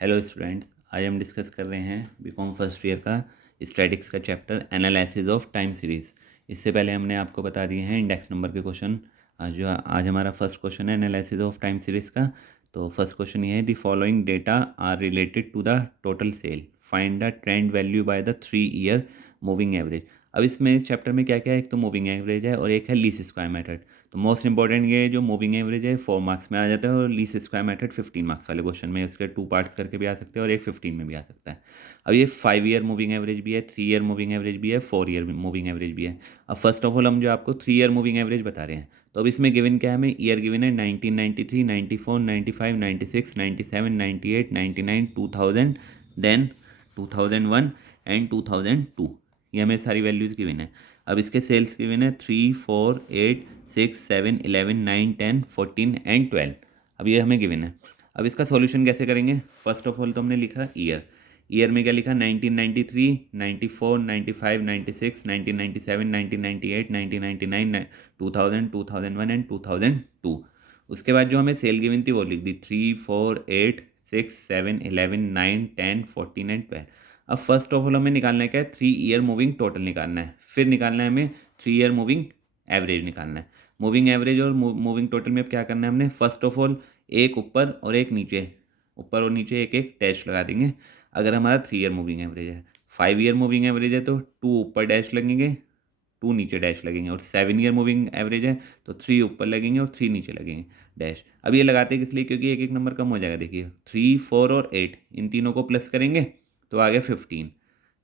Hello students, आज हम discuss कर रहे हैं बीकॉम फर्स्ट ईयर का स्टैटिक्स का chapter analysis of time series. इससे पहले हमने आपको बता दिए हैं इंडेक्स नंबर के क्वेश्चन। आज हमारा फर्स्ट क्वेश्चन है एनालिसिस ऑफ टाइम सीरीज़ का। तो फर्स्ट क्वेश्चन ये है, the following data are related to the total sale, find the trend value by the 3 year moving average. अब इसमें इस चैप्टर में क्या क्या है, एक तो मूविंग एवरेज है और एक है लीस्ट स्क्वायर मेथड। तो मोस्ट इंपॉर्टेंट ये जो मूविंग एवरेज है 4 मार्क्स में आ जाता है और लीस्ट स्क्वायर मेथड 15 मार्क्स वाले क्वेश्चन में उसके 2 पार्ट्स करके भी आ सकते हैं और एक 15 में भी आ सकता है। अब ये 5 ईयर मूविंग एवरेज भी है, 3 ईयर मूविंग एवरेज भी है, 4 ईयर मूविंग एवरेज भी है। अब फर्स्ट ऑफ ऑल हम जो आपको 3 ईयर मूविंग एवरेज बता रहे हैं, तो अब इसमें गिवन क्या है, हमें ईयर गिवन है 1993, 94, 95, 96, 97, 98, 99, 2000, देन 2001 एंड 2002। ये हमें सारी वैल्यूज़ गिवन है। अब इसके सेल्स गिवन है 3, 4, 8, 6, 7, 11, 9, 10, 14 एंड 12। अब ये हमें गिवन है। अब इसका सॉल्यूशन कैसे करेंगे? फर्स्ट ऑफ ऑल तो हमने लिखा ईयर। ईयर में क्या लिखा? 1993, 94, 95, 96, 1997, 1998, 1999, 2000, 2001 एंड 2002। उसके बाद जो हमें सेल गिवन थी वो लिख दी 3, 4, 8, 6, 7, 11, 9, 10, 14 एंड 12। अब फर्स्ट ऑफ ऑल हमें निकालना है क्या है? 3 ईयर मूविंग टोटल निकालना है। फिर निकालना है हमें 3 ईयर मूविंग एवरेज निकालना है। मूविंग एवरेज और मूविंग टोटल में अब क्या करना है हमने? फर्स्ट ऑफ ऑल एक ऊपर और एक नीचे, ऊपर और नीचे एक एक डैश लगा देंगे। अगर हमारा 3 ईयर मूविंग एवरेज है, 5 ईयर मूविंग एवरेज है तो 2 ऊपर डैश लगेंगे, 2 नीचे डैश लगेंगे। और 7 ईयर मूविंग एवरेज है तो 3 ऊपर लगेंगे और 3 नीचे लगेंगे डैश। अब ये लगाते किस लिए? क्योंकि एक एक नंबर कम हो जाएगा। देखिए 3, 4 और 8 इन तीनों को प्लस करेंगे तो आ गया 15,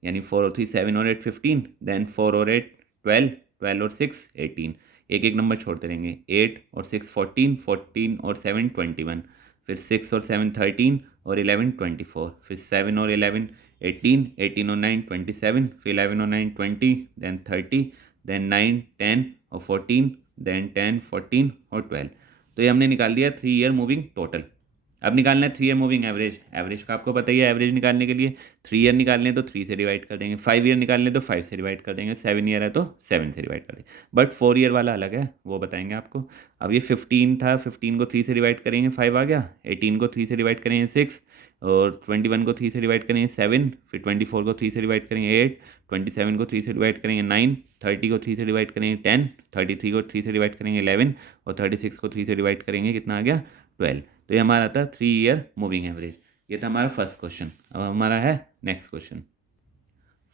यानी 4 और 3 7 और 8 15, देन 4 और 8 12, 12 और 6 18। एक एक नंबर छोड़ते रहेंगे। 8 और 6 14, 14 और 7 21, फिर 6 और 7 13 और 11 24, फिर 7 और 11 18, 18 और 9 27, फिर 11 और 9 20, देन 30, देन 9 10 और 14, देन 10 14 और 12। तो ये हमने निकाल दिया 3 ईयर मूविंग टोटल। अब निकालना है 3 ईयर मूविंग एवरेज। एवरेज का आपको पता ही है, एवरेज निकालने के लिए 3 ईयर निकालने तो 3 से डिवाइड कर देंगे, 5 ईयर निकालने तो 5 से डिवाइड कर देंगे, 7 ईयर है तो 7 से डिवाइड कर देंगे। बट 4 ईयर वाला अलग है, वो बताएंगे आपको। अब ये 15 था, 15 को 3 से डिवाइड करेंगे 5 आ गया, 18 को 3 से डिवाइड करेंगे 6, और 21 को 3 से डिवाइड करेंगे 7, फिर 24 को 3 से डिवाइड करेंगे 8, 27 को 3 से डिवाइड करेंगे 9, 30 को 3 से डिवाइड करेंगे 10, 33 को 3 से डिवाइड करेंगे 11, और 36 को 3 से डिवाइड करेंगे, कितना आ गया? 12। तो ये हमारा था 3 ईयर मूविंग एवरेज। ये था हमारा फर्स्ट क्वेश्चन। अब हमारा है नेक्स्ट क्वेश्चन।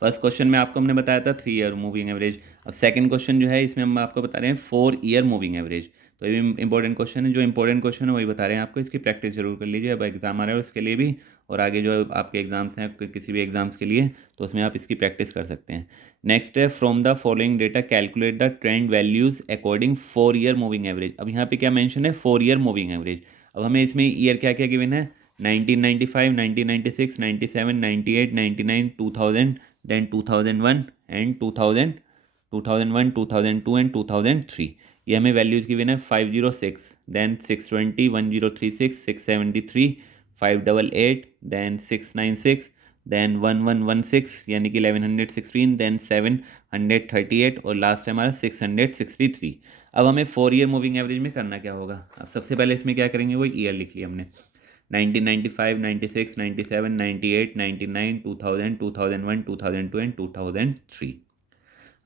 फर्स्ट क्वेश्चन में आपको हमने बताया था 3 ईयर मूविंग एवरेज। अब सेकंड क्वेश्चन जो है इसमें हम आपको बता रहे हैं 4 ईयर मूविंग एवरेज। तो ये भी इंपॉर्टेंट क्वेश्चन है। जो इंपॉर्टेंट क्वेश्चन है वही बता रहे हैं आपको, इसकी प्रैक्टिस जरूर कर लीजिए। अब एग्जाम आ रहा है उसके लिए भी, और आगे जो आपके एग्जाम्स हैं किसी भी एग्जाम्स के लिए, तो उसमें आप इसकी प्रैक्टिस कर सकते हैं। नेक्स्ट है, from the following data calculate the trend values according 4 year moving average. अब यहाँ पे क्या मेंशन है? 4 ईयर मूविंग एवरेज। अब हमें इसमें ईयर क्या क्या गिवन है? 1995, 1996, 97, 98, 99, 2000, then 2001 and 2000, 2001, 2002 and 2003। ये हमें वैल्यूज़ गिवन है 506, then 620, 1036, 673, 588, then 696, then 1116 यानी कि 1116, then 738 और लास्ट है हमारा 663। अब हमें 4 ईयर मूविंग एवरेज में करना क्या होगा? अब सबसे पहले इसमें क्या करेंगे, वो ईयर लिख लिया हमने। 1995, 96, 97, 98, 99, 2000, 2001, 2002 एंड 2003।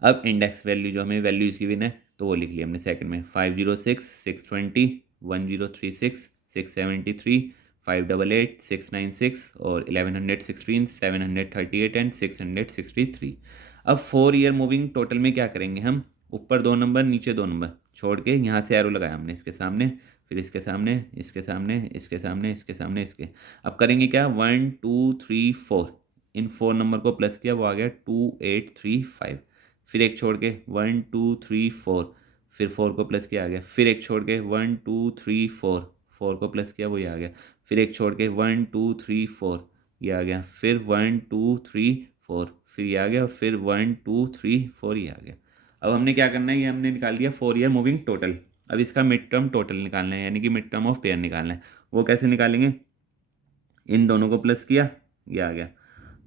अब इंडेक्स वैल्यू जो हमें वैल्यूज़ गिवन है तो वो लिख लिया हमने सेकंड में। 506, 620, 1036, 673, 588, 696 और 1116, 738 एंड 663। अब 4 ईयर मूविंग टोटल में क्या करेंगे हम? ऊपर 2 नंबर नीचे 2 नंबर छोड़ के यहाँ से एरो लगाया हमने, इसके सामने, फिर इसके सामने, इसके सामने, इसके सामने, इसके सामने, इसके। अब करेंगे क्या? 1 2 3 4, इन 4 नंबर को प्लस किया, वो आ गया 2 8 3 5। फिर एक छोड़ के 1 2 3 4, फिर 4 को प्लस किया, आ गया। फिर एक छोड़ के 1 2 3 4, 4 को प्लस किया, वही आ गया। फिर एक छोड़ के 1 2 3 4, ये आ गया। फिर 1 2 3 4, फिर ये आ गया। और फिर 1 2 3 4, ये आ गया। अब हमने क्या करना है, ये हमने निकाल दिया 4 ईयर मूविंग टोटल। अब इसका मिड टर्म टोटल निकालना है, यानी कि मिड टर्म ऑफ पेयर निकालना है। वो कैसे निकालेंगे? इन दोनों को प्लस किया, ये आ गया।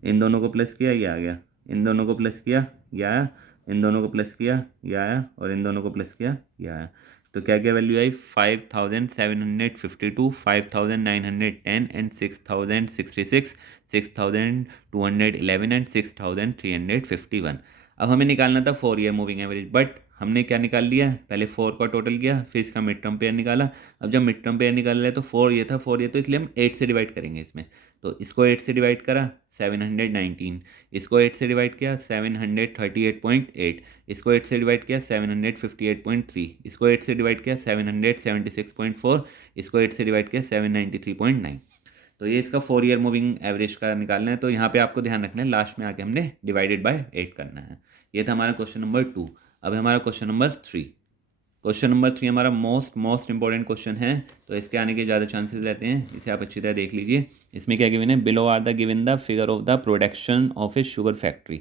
इन दोनों को प्लस किया, ये आ गया। इन दोनों को प्लस किया, ये आया। इन दोनों को प्लस किया, ये आया। और इन दोनों को प्लस किया, ये आया। तो क्या क्या वैल्यू आई, 5752, 5910 एंड 6066, 6211 एंड 6351। अब हमें निकालना था 4 ईयर मूविंग एवरेज, बट हमने क्या निकाल लिया, पहले 4 का टोटल किया, फिर इसका मिड टर्म पेयर निकाला। अब जब मिड टर्म पेयर निकाल रहे तो 4 ये था, 4 ये, तो इसलिए हम 8 से डिवाइड करेंगे इसमें। तो इसको 8 से डिवाइड करा 719, इसको 8 से डिवाइड किया 738.8, इसको 8 से डिवाइड किया 758.3, इसको 8 से डिवाइड किया 776.4, इसको 8 से डिवाइड किया 793.9। तो ये इसका 4 ईयर मूविंग एवरेज का निकालना है। तो यहाँ पे आपको ध्यान रखना है, लास्ट में आके हमने डिवाइडेड बाय 8 करना है। ये था हमारा क्वेश्चन नंबर 2। अब हमारा क्वेश्चन नंबर 3। क्वेश्चन नंबर 3 हमारा मोस्ट इंपॉर्टेंट क्वेश्चन है, तो इसके आने के ज़्यादा चांसेस रहते हैं, इसे आप अच्छी तरह देख लीजिए। इसमें क्या गिवन है, below are the given the figure of the production of a sugar factory.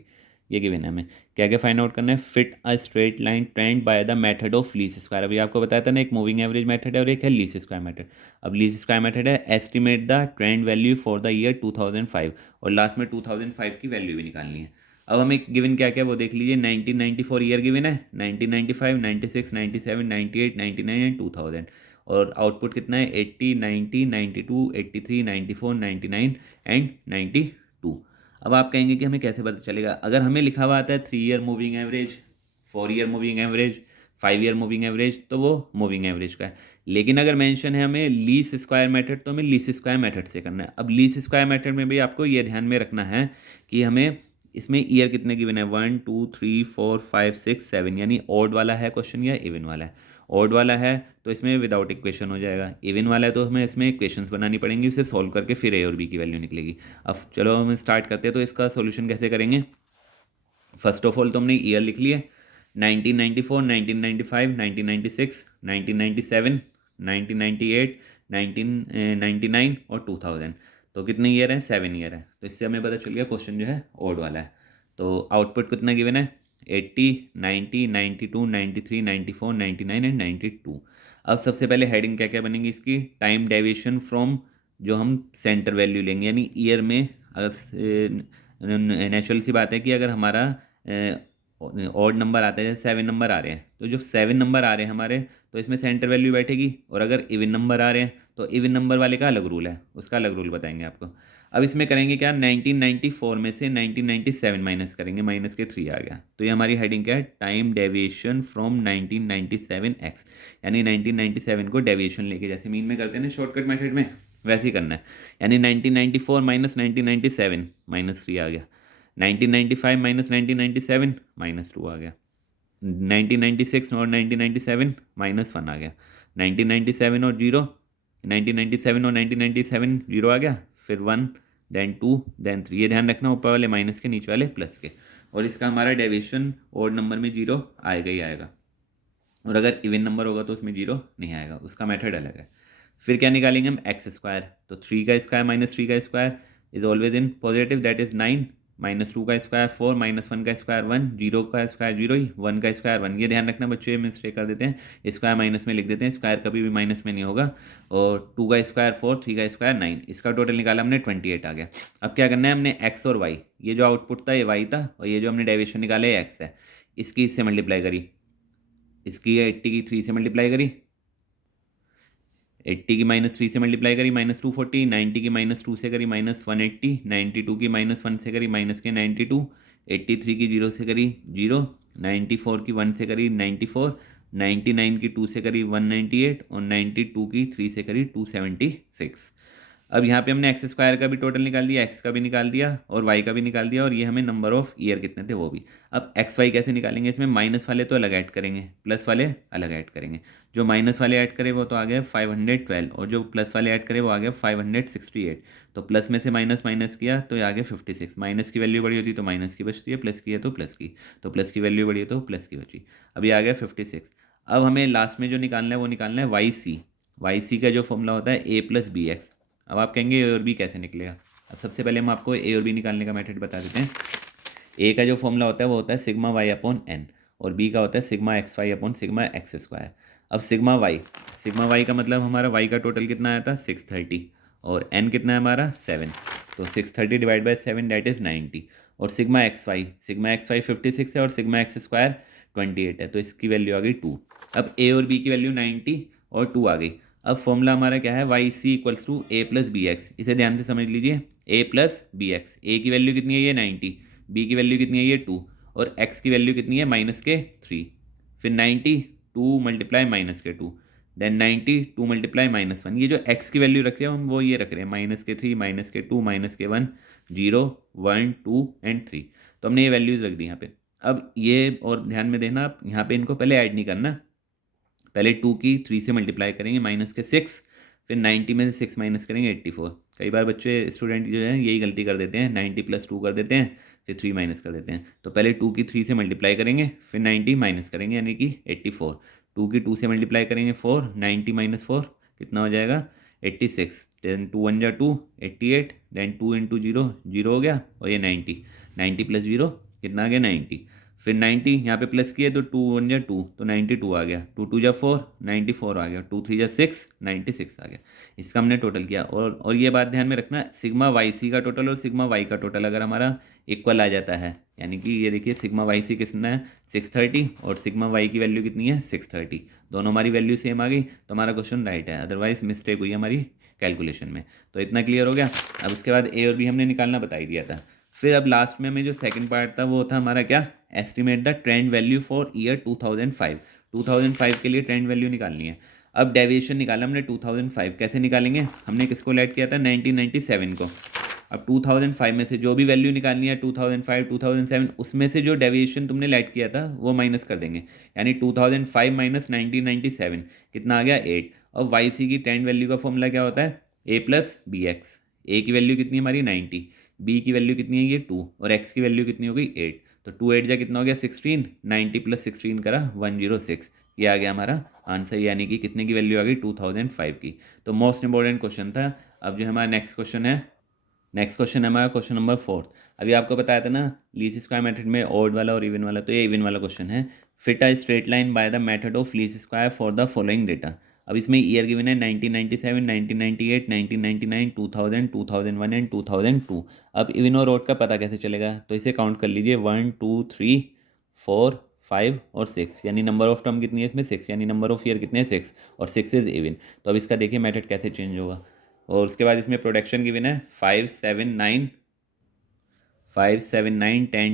ये गिवन है, हमें क्या क्या फाइंड आउट करना है, fit a straight line trend by the method of least square. अभी आपको बताया था ना, एक मूविंग एवरेज मेथड है और एक है लीस्ट स्क्वायर मेथड। अब लीस्ट स्क्वायर मेथड है estimate the trend value for the year 2005, और लास्ट में 2005 की वैल्यू भी निकालनी है। अब हमें गिवन क्या क्या वो देख लीजिए। 1994 ईयर गिवन है, 1995, 96, 97, 98, 99 एंड 2000। और आउटपुट कितना है, 80, 90, 92, 83, 94, 99 एंड 92। अब आप कहेंगे कि हमें कैसे पता चलेगा, अगर हमें लिखा हुआ आता है 3 year moving average, 4 year moving average, 5 year moving average, तो वो मूविंग एवरेज का है। लेकिन अगर मेंशन है हमें लीस्ट स्क्वायर मेथड, तो हमें लीस्ट स्क्वायर मेथड से करना है। अब लीस्ट स्क्वायर मेथड में भी आपको ये ध्यान में रखना है कि हमें इसमें ईयर कितने गिवन है, 1 2 3 4 5 6 7, यानी ऑड वाला है क्वेश्चन या इवन वाला है। ऑड वाला है तो इसमें विदाउट इक्वेशन हो जाएगा, इवन वाला है तो हमें इसमें इक्वेशंस बनानी पड़ेंगी, उसे सॉल्व करके फिर ए और बी की वैल्यू निकलेगी। अब चलो हम स्टार्ट करते हैं, तो इसका सोल्यूशन कैसे करेंगे। फर्स्ट ऑफ ऑल तो हमने ईयर लिख लिए, 1994, 1995, 1996, 1997, 1998, 1999 और 2000। तो कितने ईयर हैं, 7 ईयर है। तो इससे हमें पता चल गया क्वेश्चन जो है ऑड वाला है। तो आउटपुट कितना गिवन है, 80, 90, 92, 93, 94, 99 एंड 92। अब सबसे पहले हेडिंग क्या क्या बनेगी इसकी, टाइम डेविएशन फ्रॉम, जो हम सेंटर वैल्यू लेंगे, यानी ईयर में अगर नेचुरल सी बात है कि अगर हमारा ऑड नंबर आता है, जैसे 7 नंबर आ रहे हैं, तो जो 7 नंबर आ रहे हैं हमारे, तो इसमें सेंटर वैल्यू बैठेगी। और अगर इवन नंबर आ रहे हैं तो इवन नंबर वाले का अलग रूल है, उसका अलग रूल बताएंगे आपको। अब इसमें करेंगे क्या, 1994 में से 1997 माइनस करेंगे, माइनस के 3 आ गया। तो ये हमारी हेडिंग क्या है, टाइम डेविएशन फ्रॉम 1997x, यानी 1997 को डेविएशन लेके, जैसे मीन में करते हैं ना शॉर्टकट मेथड में, वैसे ही करना है। यानी 1994 माइनस 1997 माइनस 3 आ गया, 1995 माइनस 1997 माइनस 2 आ गया, 1996 और 1997 -1 आ गया, 1997 और 0, 1997 और 1997 0 आ गया, फिर 1 देन 2 देन 3। ये ध्यान रखना, ऊपर वाले माइनस के नीचे वाले प्लस के। और इसका हमारा डेविएशन ओड नंबर में 0 आएगा ही आएगा, और अगर इवन नंबर होगा तो उसमें 0 नहीं आएगा, उसका मेथड अलग है। फिर क्या निकालेंगे हम, एक्स स्क्वायर। तो 3 का स्क्वायर माइनस 3 का square is always in positive, that is 9, -2 का स्क्वायर 4, -1 का स्क्वायर 1, 0 का स्क्वायर 0 ही, 1 का स्क्वायर 1। ये ध्यान रखना बच्चों, ये मिस्टेक कर देते हैं, स्क्वायर माइनस में लिख देते हैं, स्क्वायर कभी भी माइनस में नहीं होगा। और 2 का स्क्वायर 4, 3 का स्क्वायर 9, इसका टोटल निकाला हमने 28 आ गया। अब क्या करना है, हमने एक्स और वाई, ये जो आउटपुट था ये वाई था, और ये जो हमने डेविएशन निकाला ये एक्स है, इसकी इससे मल्टीप्लाई करी, इसकी 80 की 3 से मल्टीप्लाई करी, 80 की -3 से मल्टीप्लाई करी -240, 90 की -2 से करी -180, 92 की -1 से करी माइनस के 92, 83 की 0 से करी 0, 94 की 1 से करी 94, 99 की 2 से करी 198 और 92 की 3 से करी 276। अब यहाँ पे हमने एक्स स्क्वायर का भी टोटल निकाल दिया, एक्स का भी निकाल दिया और वाई का भी निकाल दिया, और ये हमें नंबर ऑफ ईयर कितने थे वो भी। अब एक्स वाई कैसे निकालेंगे, इसमें माइनस वाले तो अलग ऐड करेंगे, प्लस वाले अलग ऐड करेंगे। जो माइनस वाले ऐड करे वो तो आ गया 512, और जो प्लस वाले ऐड करे वो आ गया 568। तो प्लस में से माइनस माइनस किया तो ये आ गया 56। माइनस की वैल्यू बड़ी होती तो माइनस की बचती है, प्लस की है तो प्लस की, तो प्लस की वैल्यू बड़ी है तो प्लस की बची। अब ये आ गया 56। अब हमें लास्ट में जो निकालना है वो निकालना है वाई सी। वाई सी का जो फॉर्मूला होता है ए प्लस बी एक्स। अब आप कहेंगे ए और बी कैसे निकलेगा। अब सबसे पहले हम आपको ए और बी निकालने का मेथड बता देते हैं। ए का जो फॉर्मूला होता है वो होता है सिग्मा वाई अपॉन एन, और बी का होता है sigma X Y upon sigma X square. अब सिग्मा वाई का मतलब हमारा वाई का टोटल कितना आया था 630, और एन कितना है हमारा 7, तो 630 डिवाइड बाई 7 दैट इज़ 90। और सिग्मा एक्स वाई 56 है, और सिग्मा एक्स स्क्वायर 28 है, तो इसकी वैल्यू आ गई 2। अब ए और बी की वैल्यू 90 और 2 आ गई। अब फॉर्मूला हमारा क्या है, Y C equals to A plus B X. इसे ध्यान से समझ लीजिए, A plus B X. A की वैल्यू कितनी है, ये 90, बी की वैल्यू कितनी है, ये 2, और एक्स की वैल्यू कितनी है, -3। फिर 90 2 मल्टीप्लाई -2, देन 90 2 मल्टीप्लाई -1। ये जो x की वैल्यू रख रहे हैं हम, वो ये रख रहे हैं -3 -2 -1 0 1 2 एंड 3। तो हमने ये वैल्यूज़ रख दी यहाँ पे। अब ये और ध्यान में देना, आप यहाँ पे इनको पहले ऐड नहीं करना, पहले 2 की 3 से मल्टीप्लाई करेंगे -6, फिर 90 में से 6 माइनस करेंगे 84। कई बार बच्चे स्टूडेंट जो है यही गलती कर देते हैं, 90 + 2 कर देते हैं, फिर 3 माइनस कर देते हैं। तो पहले 2 की 3 से मल्टीप्लाई करेंगे, फिर 90 माइनस करेंगे यानी कि 84। 2 की 2 से मल्टीप्लाई करेंगे 4, 90 - 4 कितना हो जाएगा 86। देन 2 1 जा 2 88, देन 2 × 0 0 हो गया, और ये 90 90 + 0 कितना आ गया 90। फिर 90 यहाँ पे प्लस किया तो 2 1 जा 2, तो 92 आ गया, 2 2 जा 4 94 आ गया, 2 3 जा 6 96 आ गया। इसका हमने टोटल किया। और ये बात ध्यान में रखना, सिग्मा वाई सी का टोटल और सिग्मा वाई का टोटल अगर हमारा इक्वल आ जाता है, यानी कि ये देखिए सिग्मा वाई सी कितना है 630, और सिग्मा वाई की वैल्यू कितनी है 630, दोनों हमारी वैल्यू सेम आ गई तो हमारा क्वेश्चन राइट है, अदरवाइज मिस्टेक हुई हमारी कैलकुलेशन में। तो इतना क्लियर हो गया। अब उसके बाद ए और बी हमने निकालना बता ही दिया था। फिर अब लास्ट में हमें जो सेकंड पार्ट था वो था हमारा क्या, estimate the trend value for year 2005। 2005 के लिए ट्रेंड वैल्यू निकालनी है। अब डेविएशन निकाला हमने 2005, कैसे निकालेंगे, हमने किसको ऐड किया था 1997 को। अब 2005 में से जो भी वैल्यू निकालनी है 2005 2007, उसमें से जो डेविएशन तुमने ऐड किया था वो माइनस कर देंगे, यानी 2005 - 1997 कितना आ गया 8। और वाई सी की ट्रेंड वैल्यू का फॉर्मूला क्या होता है, ए प्लस बी एक्स। ए की वैल्यू कितनी है हमारी 90, बी की वैल्यू कितनी है ये 2, और एक्स की वैल्यू कितनी हो गई 8। तो 2 8 जा कितना हो गया 16, 90 + 16 करा 106। ये आ गया हमारा आंसर, यानी कि कितने की वैल्यू आ गई 2005 की। तो मोस्ट इंपॉर्टेंट क्वेश्चन था। अब जो हमारा नेक्स्ट क्वेश्चन है हमारा क्वेश्चन नंबर 4। अभी आपको बताया था ना लीस्ट स्क्वायर मेथड में ऑड वाला और इवन वाला, तो ये इवन वाला क्वेश्चन है। Fit a straight line by the method of least square for the following data. अब इसमें ईयर गिवन है 1997 1998 1999 2000 2001 एंड 2002। अब इवन और ऑड का पता कैसे चलेगा, तो इसे काउंट कर लीजिए 1 2 3 4 5 और 6, यानी नंबर ऑफ टर्म कितनी है इसमें 6, यानी नंबर ऑफ ईयर कितने हैं 6, और 6 इज इवन। तो अब इसका देखिए मेथड कैसे चेंज होगा। और उसके बाद इसमें प्रोडक्शन गिवन है 5 7 9 10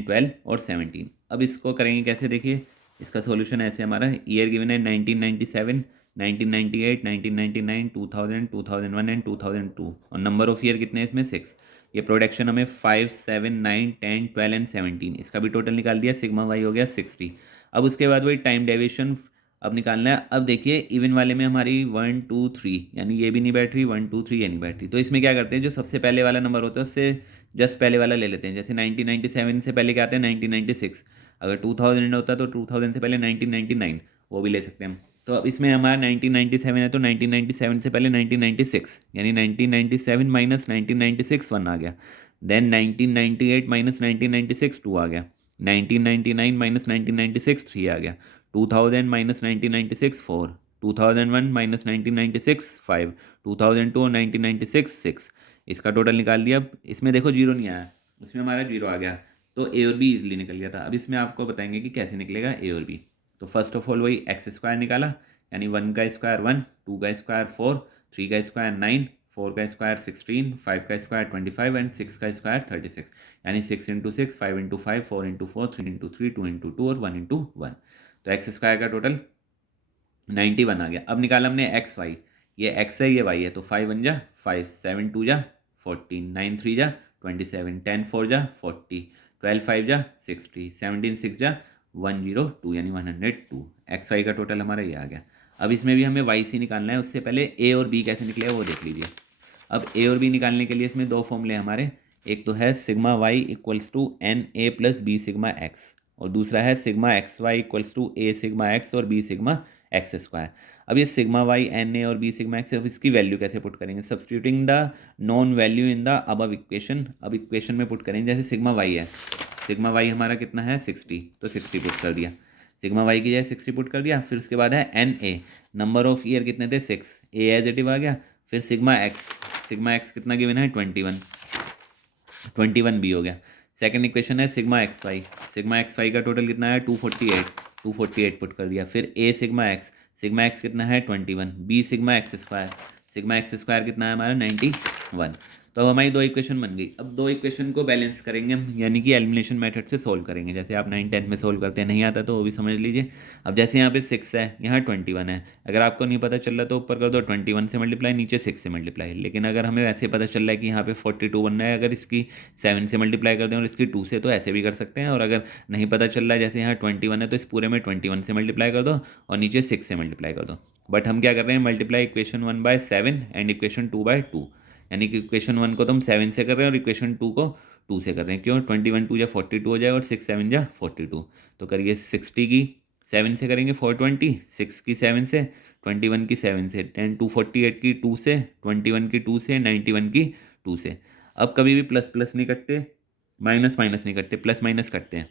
12 और 17। अब इसको करेंगे कैसे, देखिए इसका सॉल्यूशन ऐसे हमारा ईयर गिवन है 1997 1998 1999 2000 2001 एंड 2002, और नंबर ऑफ ईयर कितने हैं इसमें 6। ये प्रोडक्शन हमें 5 7 9 10 12 एंड 17, इसका भी टोटल निकाल दिया, सिग्मा वाई हो गया 60। अब उसके बाद वही टाइम डेविएशन अब निकालना है। अब देखिए इवन वाले में हमारी 1 2 3, यानी ये भी नहीं बैठ रही, 1 2 3 ये नहीं बैठ रही, तो इसमें क्या करते हैं जो सबसे पहले वाला नंबर होता है उससे जस्ट पहले वाला ले लेते हैं। जैसे 1997 से पहले क्या आते हैं 1996, अगर 2000 होता तो 2000 से पहले 1999, वो भी ले सकते हैं हम। तो अब इसमें हमारा 1997 है तो 1997 से पहले 1996, यानी 1997 - 1996 1 आ गया। देन 1998 - 1996 2 आ गया। 1999 - 1996 3 आ गया। 2000 - 1996 4, 2001 - 1996 5, 2002 और 1996 6। इसका टोटल निकाल दिया। अब इसमें देखो जीरो नहीं आया, इसमें हमारा जीरो आ गया, तो ए और बी इजीली निकल गया था। अब इसमें आपको बताएंगे कि कैसे निकलेगा ए और बी। तो फर्स्ट ऑफ ऑल वही एक्स स्क्वायर निकाला, यानी 1 का स्क्वायर 1, 2 का स्क्वायर 4, 3 का स्क्वायर 9, 4 का स्क्वायर 16, 5 का स्क्वायर 25 एंड 6 का स्क्वायर 36, यानी 6 × 6 5 × 5 4 × 4 3 × 3 2 × 2 और 1 × 1। तो एक्स स्क्वायर का टोटल 91 आ गया। अब निकाला हमने एक्स वाई, ये एक्स है ये वाई है, तो 5 1 जा 5, 7 2 जा 14, 9 3 जा 27, 10 4 जा 40, 12 5 जा 60, 17 6 जा 102, यानी 102। एक्स वाई का टोटल हमारा ये आ गया। अब इसमें भी हमें वाई सी निकालना है, उससे पहले ए और बी कैसे निकले वो देख लीजिए। अब ए और बी निकालने के लिए इसमें दो फॉर्मूले हमारे, एक तो है sigma Y equals to N A plus B sigma X, और दूसरा है sigma X Y equals to A sigma X और बी सिग्मा एक्स स्क्वायर। अब ये सिग्मा वाई एन ए और बी सिग्मा एक्स, अब इसकी वैल्यू कैसे पुट करेंगे, substituting the non value in the above equation. अब इक्वेशन में पुट करेंगे, जैसे सिग्मा वाई है, सिग्मा वाई हमारा कितना है 60, तो 60 पुट कर दिया, सिग्मा वाई की जगह 60 पुट कर दिया। फिर उसके बाद है N A, number of year कितने थे 6, ए एज इट आ गया। फिर सिग्मा एक्स कितना गिवन है 21 भी हो गया। सेकंड इक्वेशन है सिग्मा एक्स वाई का टोटल कितना है 248, 248 पुट कर दिया। फिर ए सिग्मा एक्स कितना है 21, बी सिग्मा एक्स स्क्वायर कितना है हमारा 91। तो अब हमारी 2 इक्वेशन बन गई। अब 2 इक्वेशन को बैलेंस करेंगे हम, यानी कि एलिमिनेशन मेथड से सोल्व करेंगे, जैसे आप 9 10 में सोल्व करते हैं, नहीं आता तो वो भी समझ लीजिए। अब जैसे यहाँ पे 6 है, यहाँ 21 है, अगर आपको नहीं पता चल रहा तो ऊपर कर दो 21 से मल्टीप्लाई, नीचे 6 से मल्टीप्लाई। लेकिन अगर हमें वैसे पता चल रहा है कि यहाँ पे 42 बनना है, अगर इसकी 7 से मल्टीप्लाई कर दें और इसकी 2 से, तो ऐसे भी कर सकते हैं। और अगर नहीं पता चल रहा है, जैसे यहाँ 21 है, तो इस पूरे में 21 से मल्टीप्लाई कर दो और नीचे 6 से मल्टीप्लाई कर दो। बट हम क्या कर रहे हैं, मल्टीप्लाई इक्वेशन 1/7 एंड इक्वेशन 2/2, यानी कि इक्वेशन 1 को तो हम 7 से कर रहे हैं और इक्वेशन 2 को 2 से कर रहे हैं। क्यों, 21 2 या 42 हो जाए और 6 7 जा 42। तो करिए 60 की 7 से करेंगे 420, 6 की 7 से, 21 की 7 से, 248 की 2 से, 21 की 2 से, 91 की 2 से। अब कभी भी प्लस प्लस नहीं कटते, माइनस माइनस नहीं कटते, प्लस माइनस कटते हैं।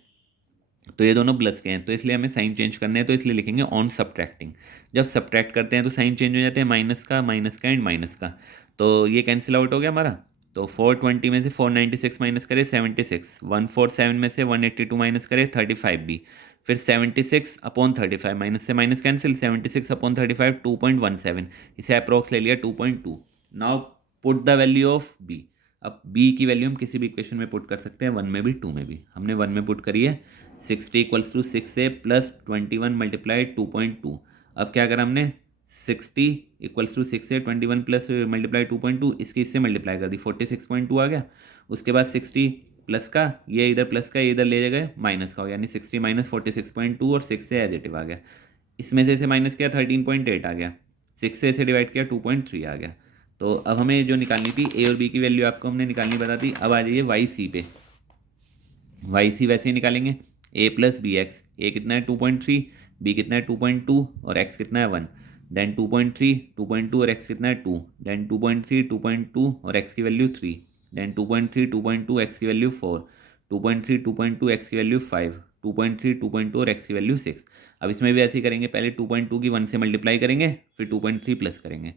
तो ये दोनों प्लस के हैं, तो इसलिए हमें साइन चेंज करने हैं, तो इसलिए लिखेंगे ऑन सब्ट्रैक्टिंग। जब सब्ट्रैक्ट करते हैं तो साइन चेंज हो जाते हैं, माइनस का एंड माइनस का। तो ये कैंसिल आउट हो गया हमारा। तो 420 में से 496 माइनस करे 76, 147 में से 182 माइनस करे 35 बी, फिर 76/35, माइनस से माइनस कैंसिल, 76/35 2.17, इसे अप्रोक्स ले लिया 2.2। Now put the value of B. अब बी की वैल्यू हम किसी भी इक्वेशन में पुट कर सकते हैं, 1 में भी 2 में भी। हमने 1 में पुट करी है, 60 = 6 से प्लस 21 मल्टीप्लाई 2.2। अब क्या करा हमने, 60 = 6 से 21 प्लस मल्टीप्लाई 2.2, इसकी इससे मल्टीप्लाई कर दी, 46.2 आ गया। उसके बाद 60 प्लस का, ये इधर प्लस का, ये इधर ले गए माइनस का हो, यानी 60 - 46.2 और 6 से एडिटिव आ गया। इसमें से इसे माइनस किया 13.8 आ गया, 6 से इसे डिवाइड किया 2.3 आ गया। तो अब हमें जो निकालनी थी ए और बी की वैल्यू आपको हमने निकालनी बता दी। अब आ जाइए वाई सी पे। वाई सी वैसे ही निकालेंगे, ए प्लस बी एक्स, ए कितना है 2.3, बी कितना है 2.2 और एक्स कितना है 1। देन 2.3 2.2 और एक्स कितना है 2, देन 2.3 2.2 और एक्स की वैल्यू 3, देन 2.3 2.2 एक्स की वैल्यू 4, 2.3 2.2 एक्स की वैल्यू 5, 2.3 2.2 और एक्स की वैल्यू 6। अब इसमें भी ऐसे ही करेंगे, पहले 2.2 की 1 से मल्टीप्लाई करेंगे, फिर 2.3 प्लस करेंगे,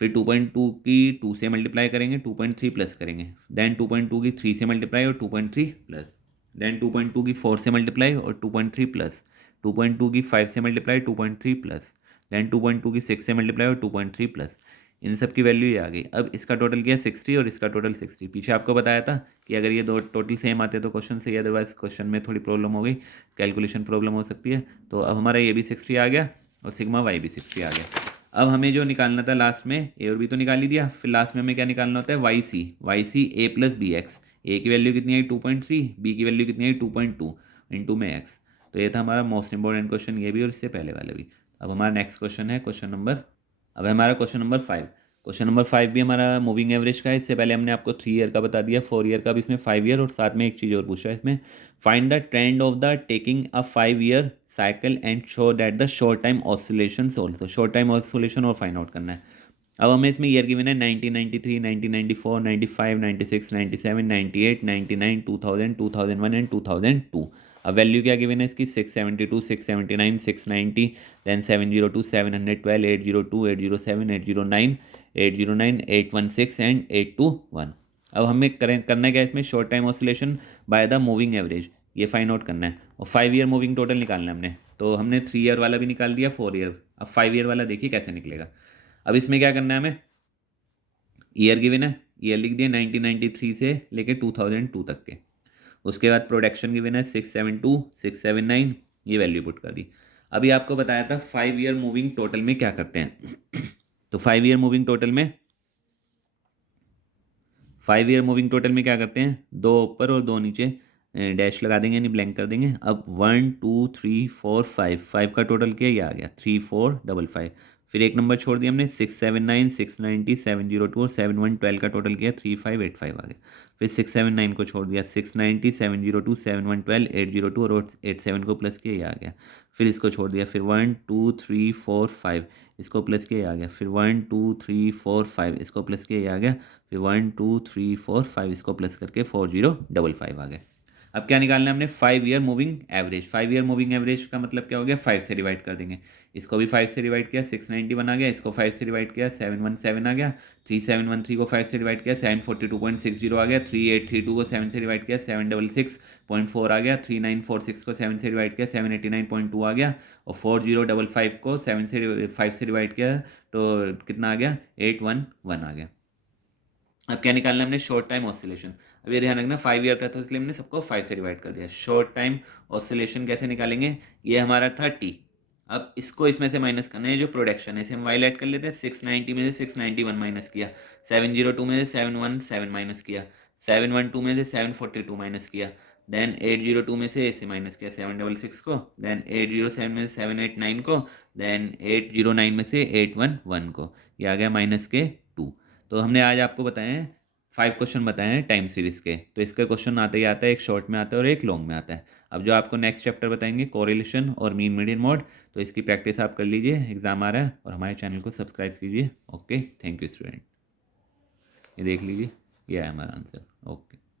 फिर 2.2 की 2 से मल्टीप्लाई करेंगे, 2.3 प्लस करेंगे, देन 2.2 की 3 से मल्टीप्लाई और 2.3 प्लस, देन 2.2 की 4 से मल्टीप्लाई और 2.3 प्लस, 2.2 की 5 से मल्टीप्लाई 2.3 प्लस, देन 2.2 की 6 से मल्टीप्लाई और 2.3 प्लस। इन सब की वैल्यू ये आ गई। अब इसका टोटल किया 60 और इसका टोटल 60। पीछे आपको बताया था कि अगर ये दो टोटल सेम आते तो क्वेश्चन सही, अदरवाइज क्वेश्चन में थोड़ी प्रॉब्लम हो गई, कैलकुलेशन प्रॉब्लम हो सकती है। तो अब हमारा ये भी 60 आ गया और सिग्मा वाई भी 60 आ गया। अब हमें जो निकालना था लास्ट में, ए और बी तो निकाल ही दिया, फिर लास्ट में हमें क्या निकालना होता है, Y C A plus B X. A की वैल्यू कितनी आई 2.3, बी की वैल्यू कितनी आई 2.2 इंटू में एक्स। तो ये था हमारा मोस्ट इंपॉर्टेंट क्वेश्चन, ये भी और इससे पहले वाले भी। अब हमारा नेक्स्ट क्वेश्चन है अब हमारा क्वेश्चन नंबर 5। क्वेश्चन नंबर 5 भी हमारा मूविंग एवरेज का है। इससे पहले हमने आपको 3 ईयर का बता दिया, 4 ईयर का भी, इसमें 5 ईयर, और साथ में एक चीज़ और पूछा है इसमें, find the trend of the taking a 5 year cycle and show that the short time oscillation also. Short time oscillation और फाइंड आउट करना है। अब हमें इसमें ईयर गिवन है 1993, 1994, 95, 96, 97, 98, 99, 2000, 2001 एंड 2002। अब वैल्यू क्या गिवन है इसकी, 672, 679, 690, देन 702, 712, 802, 807, 809, 809, 816 एंड 821। अब हमें करना है क्या इसमें, short time oscillation by the moving average, ये फाइंड आउट करना है। और 5 ईयर मूविंग टोटल निकालना है हमने। तो हमने 3 ईयर वाला भी निकाल दिया, 4 ईयर। अब 5 ईयर वाला देखिए कैसे निकलेगा। अब इसमें क्या करना है हमें, ईयर गिवन है, ईयर लिख दिया 1993 से लेके 2002 तक के। उसके बाद प्रोडक्शन गिवन है 672, 679, ये वैल्यू पुट कर दी। अभी आपको बताया था 5 ईयर मूविंग टोटल में क्या करते हैं। तो 5 ईयर मूविंग टोटल में क्या करते हैं, 2 ऊपर और 2 नीचे डैश लगा देंगे, यानी ब्लैंक कर देंगे। अब 1 2 3 4 5 का टोटल किया, ये आ गया 3455। फिर एक नंबर छोड़ दिया हमने, 679, 690, 702 और 7112 का टोटल किया 3585 आ गया। फिर 679 को छोड़ दिया, 690, 702, 7112, 802 और 87 को प्लस किया, ये आ गया। फिर इसको छोड़ दिया, फिर 1 2 3 4 5 इसको प्लस किया, ये आ गया। फिर 1 2 3 4 5 इसको प्लस किया, ये आ गया। फिर 1 2 3 4 5 इसको प्लस करके 4055 आ गया। अब क्या निकालना है हमने, 5 year moving average. 5 year moving average का मतलब क्या हो गया, 5 से डिवाइड कर देंगे। इसको भी 5 से डिवाइड किया, 691 आ गया। इसको 5 से डिवाइड किया, 717 आ गया। 3713 को 5 से डिवाइड किया, 742.60 आ गया। 3832 को 7 से डिवाइड किया, 766.4 आ गया। 3946 को 7 से डिवाइड किया, 789.2 आ गया। और 4055 को 5 से डिवाइड किया तो कितना आ गया, 811 आ गया। अब क्या निकालना है हमने, शॉर्ट टाइम ऑसिलेशन। अब ये ध्यान रखना 5 ईयर का, तो इसलिए हमने सबको 5 से डिवाइड कर दिया। शॉर्ट टाइम ऑसिलेशन कैसे निकालेंगे, ये हमारा था टी। अब इसको इसमें से माइनस करना है, जो प्रोडक्शन है इसे हम वाई ऐड कर लेते हैं। 690 में से 691 माइनस किया, 702 में से 717 माइनस किया, 712 में से 742 माइनस किया, देन 802 में से ऐसे माइनस किया 766 को, देन 807 में से 789 को, देन 809 में से 811 को। ये आ गया माइनस के 2। तो हमने आज आपको बताए हैं 5 क्वेश्चन बताए हैं टाइम सीरीज़ के। तो इसका क्वेश्चन आते ही आता है, एक शॉर्ट में आता है और एक लॉन्ग में आता है। अब जो आपको नेक्स्ट चैप्टर बताएंगे कोरिलेशन और मीन मीडियन मोड, तो इसकी प्रैक्टिस आप कर लीजिए, एग्जाम आ रहा है। और हमारे चैनल को सब्सक्राइब कीजिए। Okay, thank you student. ये देख लीजिए, ये है हमारा आंसर। ओके।